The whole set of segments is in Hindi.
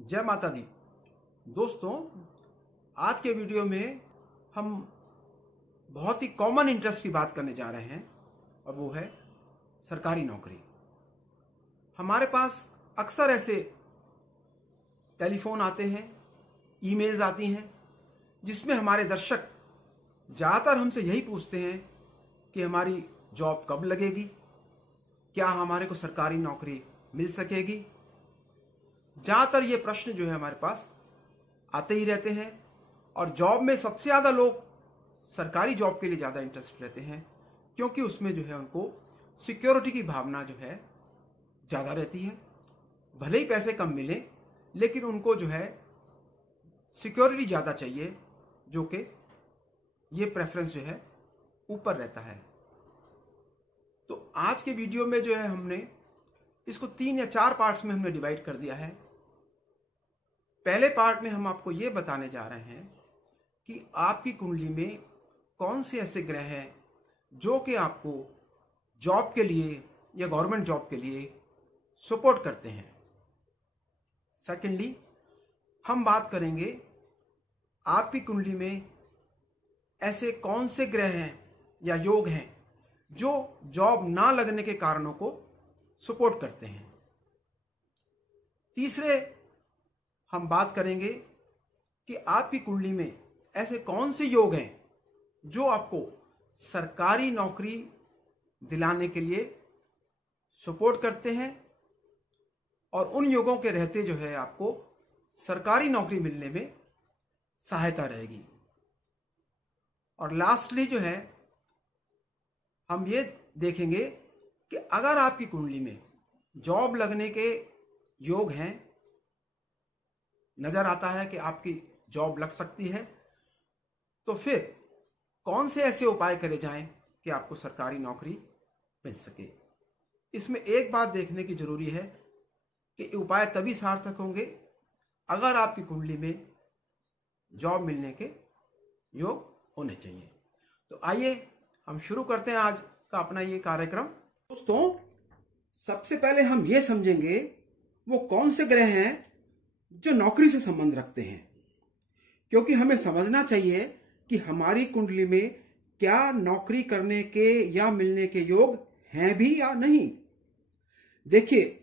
जय माता दी। दोस्तों, आज के वीडियो में हम बहुत ही कॉमन इंटरेस्ट की बात करने जा रहे हैं और वो है सरकारी नौकरी। हमारे पास अक्सर ऐसे टेलीफोन आते हैं, ईमेल्स आती हैं जिसमें हमारे दर्शक ज़्यादातर हमसे यही पूछते हैं कि हमारी जॉब कब लगेगी, क्या हमारे को सरकारी नौकरी मिल सकेगी। ज़्यादातर ये प्रश्न जो है हमारे पास आते ही रहते हैं और जॉब में सबसे ज़्यादा लोग सरकारी जॉब के लिए ज़्यादा इंटरेस्ट रहते हैं क्योंकि उसमें जो है उनको सिक्योरिटी की भावना जो है ज़्यादा रहती है। भले ही पैसे कम मिले लेकिन उनको जो है सिक्योरिटी ज़्यादा चाहिए, जो कि ये प्रेफरेंस जो है ऊपर रहता है। तो आज के वीडियो में जो है हमने इसको 3 या 4 पार्ट्स में हमने डिवाइड कर दिया है। पहले पार्ट में हम आपको ये बताने जा रहे हैं कि आपकी कुंडली में कौन से ऐसे ग्रह हैं जो कि आपको जॉब के लिए या गवर्नमेंट जॉब के लिए सपोर्ट करते हैं। सेकेंडली, हम बात करेंगे आपकी कुंडली में ऐसे कौन से ग्रह हैं या योग हैं जो जॉब ना लगने के कारणों को सपोर्ट करते हैं। तीसरे, हम बात करेंगे कि आपकी कुंडली में ऐसे कौन से योग हैं जो आपको सरकारी नौकरी दिलाने के लिए सपोर्ट करते हैं और उन योगों के रहते जो है आपको सरकारी नौकरी मिलने में सहायता रहेगी। और लास्टली जो है हम ये देखेंगे कि अगर आपकी कुंडली में जॉब लगने के योग हैं, नजर आता है कि आपकी जॉब लग सकती है, तो फिर कौन से ऐसे उपाय करे जाएं कि आपको सरकारी नौकरी मिल सके। इसमें एक बात देखने की जरूरी है कि उपाय तभी सार्थक होंगे अगर आपकी कुंडली में जॉब मिलने के योग होने चाहिए। तो आइए हम शुरू करते हैं आज का अपना ये कार्यक्रम। दोस्तों, सबसे पहले हम ये समझेंगे वो कौन से ग्रह हैं जो नौकरी से संबंध रखते हैं, क्योंकि हमें समझना चाहिए कि हमारी कुंडली में क्या नौकरी करने के या मिलने के योग हैं भी या नहीं। देखिए,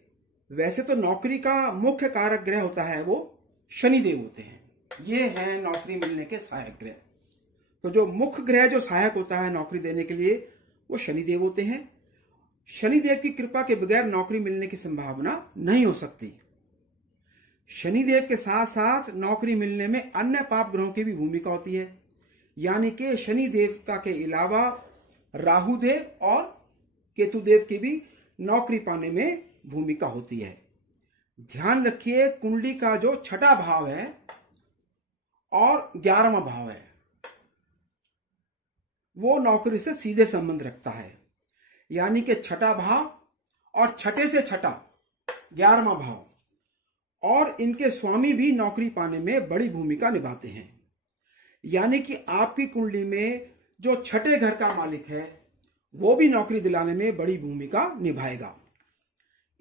वैसे तो नौकरी का मुख्य कारक ग्रह होता है वो शनिदेव होते हैं। ये हैं नौकरी मिलने के सहायक ग्रह। तो जो मुख्य ग्रह जो सहायक होता है नौकरी देने के लिए वो शनिदेव होते हैं। शनिदेव की कृपा के बगैर नौकरी मिलने की संभावना नहीं हो सकती। शनिदेव के साथ साथ नौकरी मिलने में अन्य पाप ग्रहों की भी भूमिका होती है, यानी कि शनि देवता के अलावा राहुदेव और केतुदेव की भी नौकरी पाने में भूमिका होती है। ध्यान रखिए, कुंडली का जो छठा भाव है और 11वां भाव है वो नौकरी से सीधे संबंध रखता है, यानी कि छठा भाव और छठे से छठा 11वां भाव, और इनके स्वामी भी नौकरी पाने में बड़ी भूमिका निभाते हैं। यानी कि आपकी कुंडली में जो छठे घर का मालिक है वो भी नौकरी दिलाने में बड़ी भूमिका निभाएगा।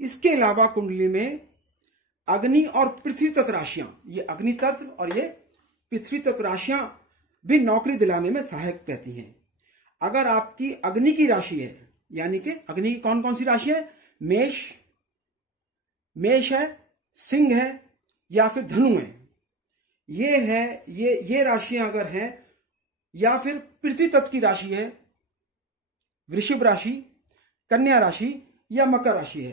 इसके अलावा कुंडली में अग्नि और पृथ्वी तत्व राशियां, ये अग्नि तत्व और ये पृथ्वी तत्व राशियां भी नौकरी दिलाने में सहायक रहती हैं। अगर आपकी अग्नि की राशि है, यानी कि अग्नि की कौन कौन सी राशि है, मेष है, सिंह है या फिर धनु है, ये है, ये राशियां अगर हैं, या फिर पृथ्वी तत्व की राशि है, वृषभ राशि, कन्या राशि या मकर राशि है,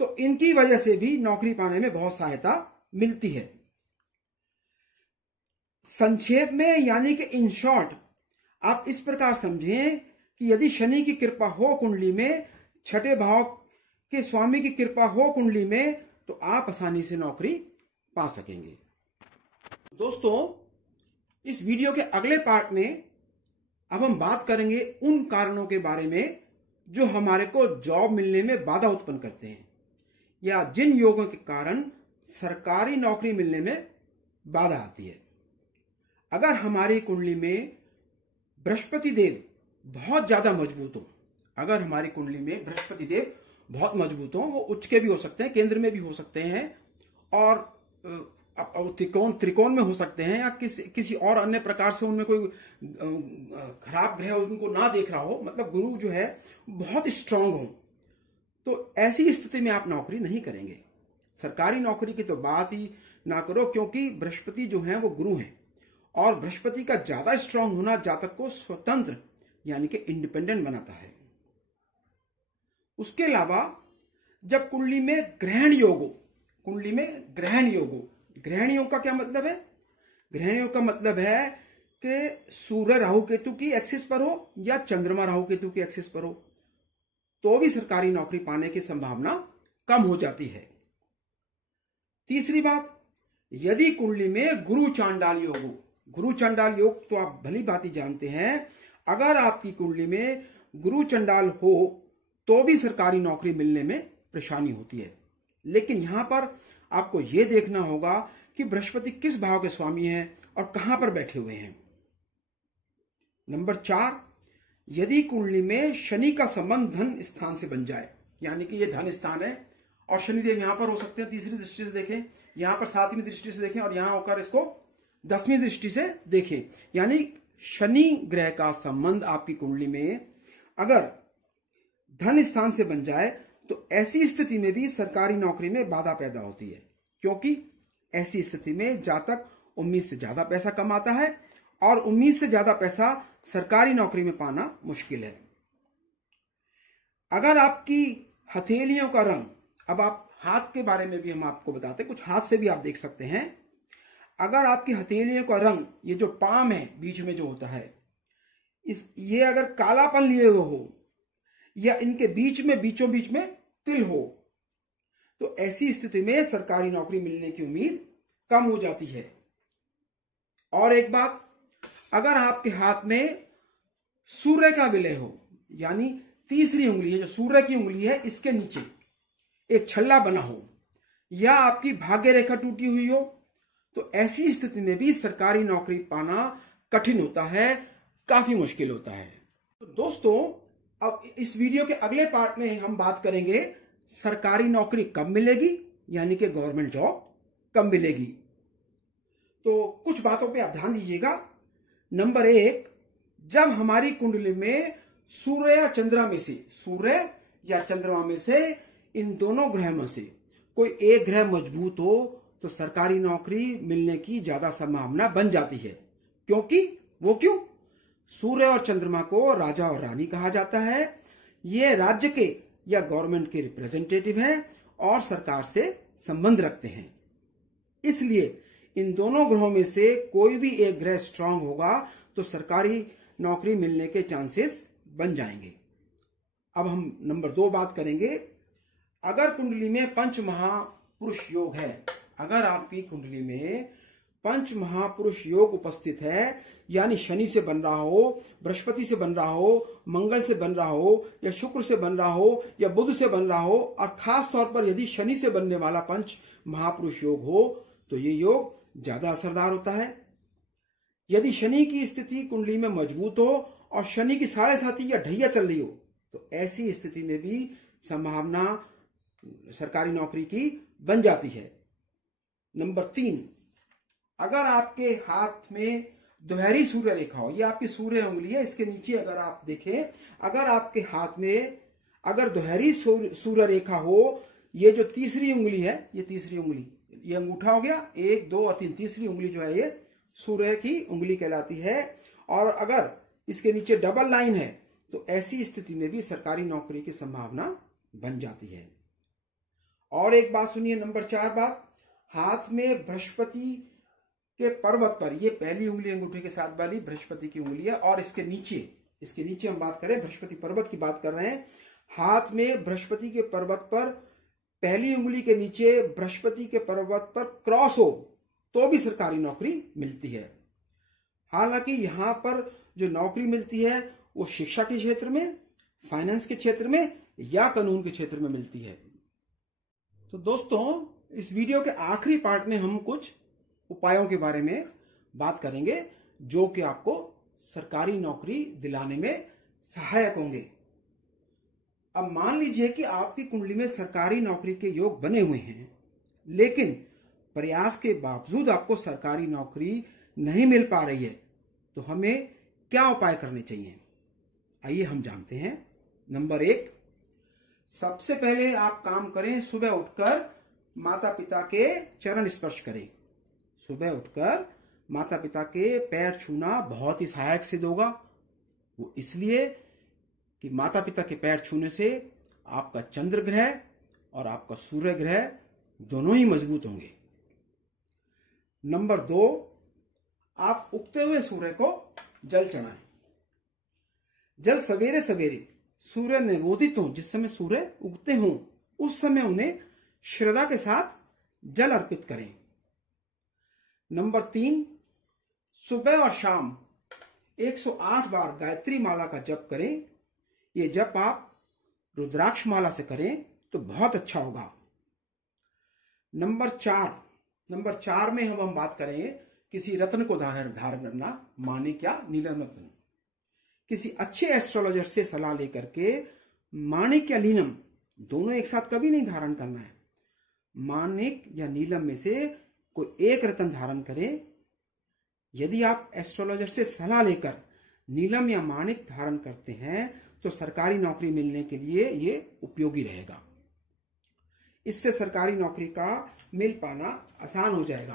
तो इनकी वजह से भी नौकरी पाने में बहुत सहायता मिलती है। संक्षेप में, यानी कि इन शॉर्ट, आप इस प्रकार समझें कि यदि शनि की कृपा हो कुंडली में, छठे भाव के स्वामी की कृपा हो कुंडली में, तो आप आसानी से नौकरी पा सकेंगे। दोस्तों, इस वीडियो के अगले पार्ट में अब हम बात करेंगे उन कारणों के बारे में जो हमारे को जॉब मिलने में बाधा उत्पन्न करते हैं, या जिन योगों के कारण सरकारी नौकरी मिलने में बाधा आती है। अगर हमारी कुंडली में बृहस्पति देव बहुत ज्यादा मजबूत हो, अगर हमारी कुंडली में बृहस्पति देव बहुत मजबूत हो, वो उच्च के भी हो सकते हैं, केंद्र में भी हो सकते हैं, और और त्रिकोण में हो सकते हैं, या किसी और अन्य प्रकार से उनमें कोई खराब ग्रह उनको ना देख रहा हो, मतलब गुरु जो है बहुत स्ट्रांग हो, तो ऐसी स्थिति में आप नौकरी नहीं करेंगे। सरकारी नौकरी की तो बात ही ना करो, क्योंकि बृहस्पति जो है वो गुरु हैं, और बृहस्पति का ज्यादा स्ट्रांग होना जातक को स्वतंत्र यानी कि इंडिपेंडेंट बनाता है। उसके अलावा जब कुंडली में ग्रहण योग हो, कुंडली में ग्रहण योग हो, ग्रहण योग का क्या मतलब है? ग्रहण योग का मतलब है कि सूर्य राहु केतु की एक्सिस पर हो या चंद्रमा राहु केतु की एक्सिस पर हो, तो भी सरकारी नौकरी पाने की संभावना कम हो जाती है। तीसरी बात, यदि कुंडली में गुरु चांडाल योग हो, गुरु चांडाल योग तो आप भली भांति जानते हैं, अगर आपकी कुंडली में गुरु चंडाल हो तो भी सरकारी नौकरी मिलने में परेशानी होती है। लेकिन यहां पर आपको यह देखना होगा कि बृहस्पति किस भाव के स्वामी हैं और कहां पर बैठे हुए हैं। नंबर 4, यदि कुंडली में शनि का संबंध धन स्थान से बन जाए, यानी कि यह धन स्थान है और शनिदेव यहां पर हो सकते हैं, तीसरी दृष्टि से देखें, यहां पर 7वीं दृष्टि से देखें, और यहां होकर इसको 10वीं दृष्टि से देखें, यानी शनि ग्रह का संबंध आपकी कुंडली में अगर धन स्थान से बन जाए तो ऐसी स्थिति में भी सरकारी नौकरी में बाधा पैदा होती है, क्योंकि ऐसी स्थिति में जातक उम्मीद से ज्यादा पैसा कमाता है और उम्मीद से ज्यादा पैसा सरकारी नौकरी में पाना मुश्किल है। अगर आपकी हथेलियों का रंग, अब आप हाथ के बारे में भी हम आपको बताते हैं, कुछ हाथ से भी आप देख सकते हैं, अगर आपकी हथेलियों का रंग, ये जो पाम है बीच में जो होता है, ये अगर कालापन लिए हुए हो या इनके बीच में बीचों बीच में तिल हो, तो ऐसी स्थिति में सरकारी नौकरी मिलने की उम्मीद कम हो जाती है। और एक बात, अगर आपके हाथ में सूर्य का विलय हो, यानी तीसरी उंगली है जो सूर्य की उंगली है, इसके नीचे एक छल्ला बना हो, या आपकी भाग्य रेखा टूटी हुई हो, तो ऐसी स्थिति में भी सरकारी नौकरी पाना कठिन होता है, काफी मुश्किल होता है। तो दोस्तों, अब इस वीडियो के अगले पार्ट में हम बात करेंगे सरकारी नौकरी कब मिलेगी, यानी कि गवर्नमेंट जॉब कब मिलेगी। तो कुछ बातों पे आप ध्यान दीजिएगा। नंबर 1, जब हमारी कुंडली में सूर्य या चंद्रमा में से इन दोनों ग्रह में से कोई एक ग्रह मजबूत हो तो सरकारी नौकरी मिलने की ज्यादा संभावना बन जाती है। क्यों? सूर्य और चंद्रमा को राजा और रानी कहा जाता है। ये राज्य के या गवर्नमेंट के रिप्रेजेंटेटिव हैं और सरकार से संबंध रखते हैं। इसलिए इन दोनों ग्रहों में से कोई भी एक ग्रह स्ट्रांग होगा तो सरकारी नौकरी मिलने के चांसेस बन जाएंगे। अब हम नंबर 2 बात करेंगे। अगर कुंडली में पंच महापुरुष योग है, अगर आपकी कुंडली में पंच महापुरुष योग उपस्थित है, यानी शनि से बन रहा हो, बृहस्पति से बन रहा हो, मंगल से बन रहा हो, या शुक्र से बन रहा हो, या बुध से बन रहा हो, और खास तौर पर यदि शनि से बनने वाला पंच महापुरुष योग हो तो ये योग ज्यादा असरदार होता है। यदि शनि की स्थिति कुंडली में मजबूत हो और शनि की 7.5 या ढैया चल रही हो तो ऐसी स्थिति में भी संभावना सरकारी नौकरी की बन जाती है। नंबर 3, अगर आपके हाथ में दोहरी सूर्य रेखा हो, ये आपकी सूर्य उंगली है, इसके नीचे अगर आप देखें, अगर आपके हाथ में अगर दोहरी सूर्य रेखा हो, ये जो तीसरी उंगली है, ये तीसरी उंगली, ये अंगूठा हो गया, 1, 2 और 3, तीसरी उंगली जो है ये सूर्य की उंगली कहलाती है, और अगर इसके नीचे डबल लाइन है तो ऐसी स्थिति में भी सरकारी नौकरी की संभावना बन जाती है। और एक बात सुनिए, नंबर 4 बात, हाथ में बृहस्पति के पर्वत पर, ये पहली उंगली अंगूठे के साथ वाली बृहस्पति की उंगली है, और इसके नीचे हम बात करें, बृहस्पति पर्वत की बात कर रहे हैं, हाथ में बृहस्पति के पर्वत पर पहली उंगली के नीचे बृहस्पति के पर्वत पर क्रॉस हो तो भी सरकारी नौकरी मिलती है। हालांकि यहां पर जो नौकरी मिलती है वो शिक्षा के क्षेत्र में, फाइनेंस के क्षेत्र में या कानून के क्षेत्र में मिलती है। तो दोस्तों, इस वीडियो के आखिरी पार्ट में हम कुछ उपायों के बारे में बात करेंगे जो कि आपको सरकारी नौकरी दिलाने में सहायक होंगे। अब मान लीजिए कि आपकी कुंडली में सरकारी नौकरी के योग बने हुए हैं, लेकिन प्रयास के बावजूद आपको सरकारी नौकरी नहीं मिल पा रही है, तो हमें क्या उपाय करने चाहिए, आइए हम जानते हैं। नंबर 1, सबसे पहले आप काम करें, सुबह उठकर माता पिता के चरण स्पर्श करें। सुबह उठकर माता पिता के पैर छूना बहुत ही सहायक सिद्ध होगा। वो इसलिए कि माता पिता के पैर छूने से आपका चंद्र ग्रह और आपका सूर्य ग्रह दोनों ही मजबूत होंगे। नंबर 2, आप उगते हुए सूर्य को जल चढ़ाएं। जल सवेरे सवेरे सूर्य निवोदित हो, जिस समय सूर्य उगते हों, उस समय उन्हें श्रद्धा के साथ जल अर्पित करें। नंबर 3, सुबह और शाम 108 बार गायत्री माला का जप करें। ये जप आप रुद्राक्ष माला से करें तो बहुत अच्छा होगा। नंबर 4 में हम बात करें किसी रत्न को धारण करना, माणिक या नीलम रत्न। किसी अच्छे एस्ट्रोलॉजर से सलाह लेकर के माणिक या नीलम दोनों एक साथ कभी नहीं धारण करना है। माणिक या नीलम में से कोई एक रत्न धारण करें। यदि आप एस्ट्रोलॉजर से सलाह लेकर नीलम या माणिक धारण करते हैं तो सरकारी नौकरी मिलने के लिए ये उपयोगी रहेगा। इससे सरकारी नौकरी का मिल पाना आसान हो जाएगा।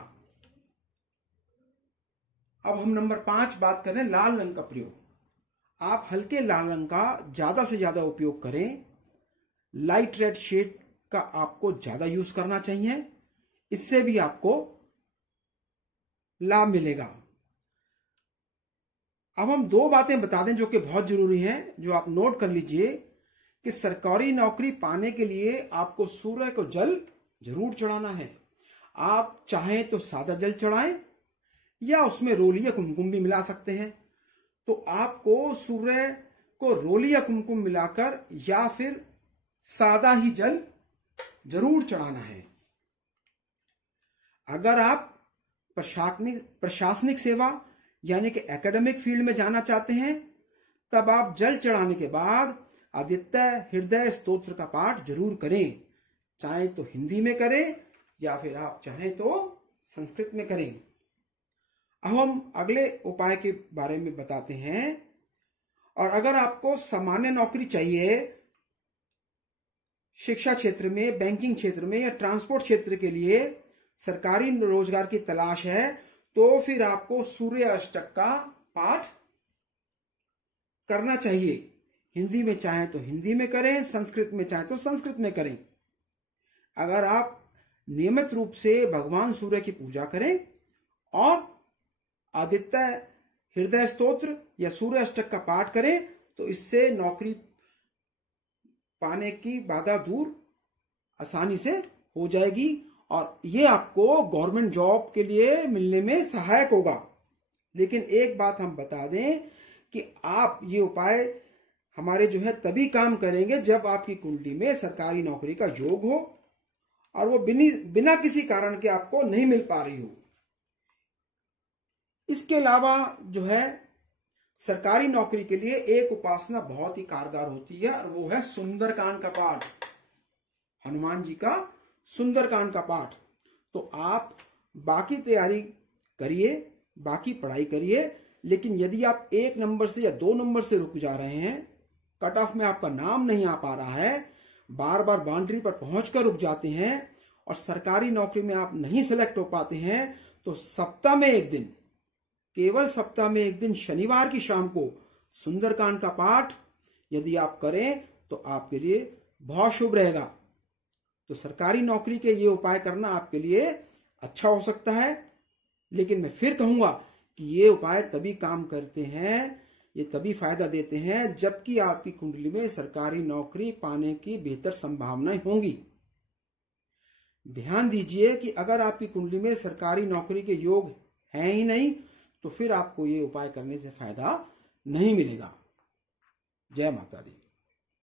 अब हम नंबर 5 बात करें लाल रंग का प्रयोग। आप हल्के लाल रंग का ज्यादा से ज्यादा उपयोग करें। लाइट रेड शेड का आपको ज्यादा यूज करना चाहिए, इससे भी आपको लाभ मिलेगा। अब हम 2 बातें बता दें जो कि बहुत जरूरी हैं, जो आप नोट कर लीजिए कि सरकारी नौकरी पाने के लिए आपको सूर्य को जल जरूर चढ़ाना है। आप चाहें तो सादा जल चढ़ाएं या उसमें रोली या कुमकुम भी मिला सकते हैं। तो आपको सूर्य को रोली या कुमकुम मिलाकर या फिर सादा ही जल जरूर चढ़ाना है। अगर आप प्रशासनिक सेवा यानी कि एकेडमिक फील्ड में जाना चाहते हैं, तब आप जल चढ़ाने के बाद आदित्य हृदय स्तोत्र का पाठ जरूर करें। चाहे तो हिंदी में करें या फिर आप चाहें तो संस्कृत में करें। अब हम अगले उपाय के बारे में बताते हैं। और अगर आपको सामान्य नौकरी चाहिए, शिक्षा क्षेत्र में, बैंकिंग क्षेत्र में या ट्रांसपोर्ट क्षेत्र के लिए सरकारी रोजगार की तलाश है, तो फिर आपको सूर्य अष्टक का पाठ करना चाहिए। हिंदी में चाहें तो हिंदी में करें, संस्कृत में चाहें तो संस्कृत में करें। अगर आप नियमित रूप से भगवान सूर्य की पूजा करें और आदित्य हृदय स्तोत्र या सूर्य अष्टक का पाठ करें, तो इससे नौकरी पाने की बाधा दूर आसानी से हो जाएगी और ये आपको गवर्नमेंट जॉब के लिए मिलने में सहायक होगा। लेकिन एक बात हम बता दें कि आप ये उपाय हमारे जो है तभी काम करेंगे जब आपकी कुंडली में सरकारी नौकरी का योग हो और वो बिना किसी कारण के आपको नहीं मिल पा रही हो। इसके अलावा जो है सरकारी नौकरी के लिए एक उपासना बहुत ही कारगर होती है और वो है सुंदरकांड का पाठ, हनुमान जी का सुंदरकांड का पाठ। तो आप बाकी तैयारी करिए, बाकी पढ़ाई करिए, लेकिन यदि आप 1 नंबर से या 2 नंबर से रुक जा रहे हैं, कट ऑफ में आपका नाम नहीं आ पा रहा है, बार बार बाउंड्री पर पहुंचकर रुक जाते हैं और सरकारी नौकरी में आप नहीं सिलेक्ट हो पाते हैं, तो सप्ताह में एक दिन, केवल सप्ताह में एक दिन शनिवार की शाम को सुंदरकांड का पाठ यदि आप करें तो आपके लिए बहुत शुभ रहेगा। तो सरकारी नौकरी के ये उपाय करना आपके लिए अच्छा हो सकता है। लेकिन मैं फिर कहूंगा कि ये उपाय तभी काम करते हैं, ये तभी फायदा देते हैं जबकि आपकी कुंडली में सरकारी नौकरी पाने की बेहतर संभावनाएं होंगी। ध्यान दीजिए कि अगर आपकी कुंडली में सरकारी नौकरी के योग हैं ही नहीं, तो फिर आपको ये उपाय करने से फायदा नहीं मिलेगा। जय माता दी।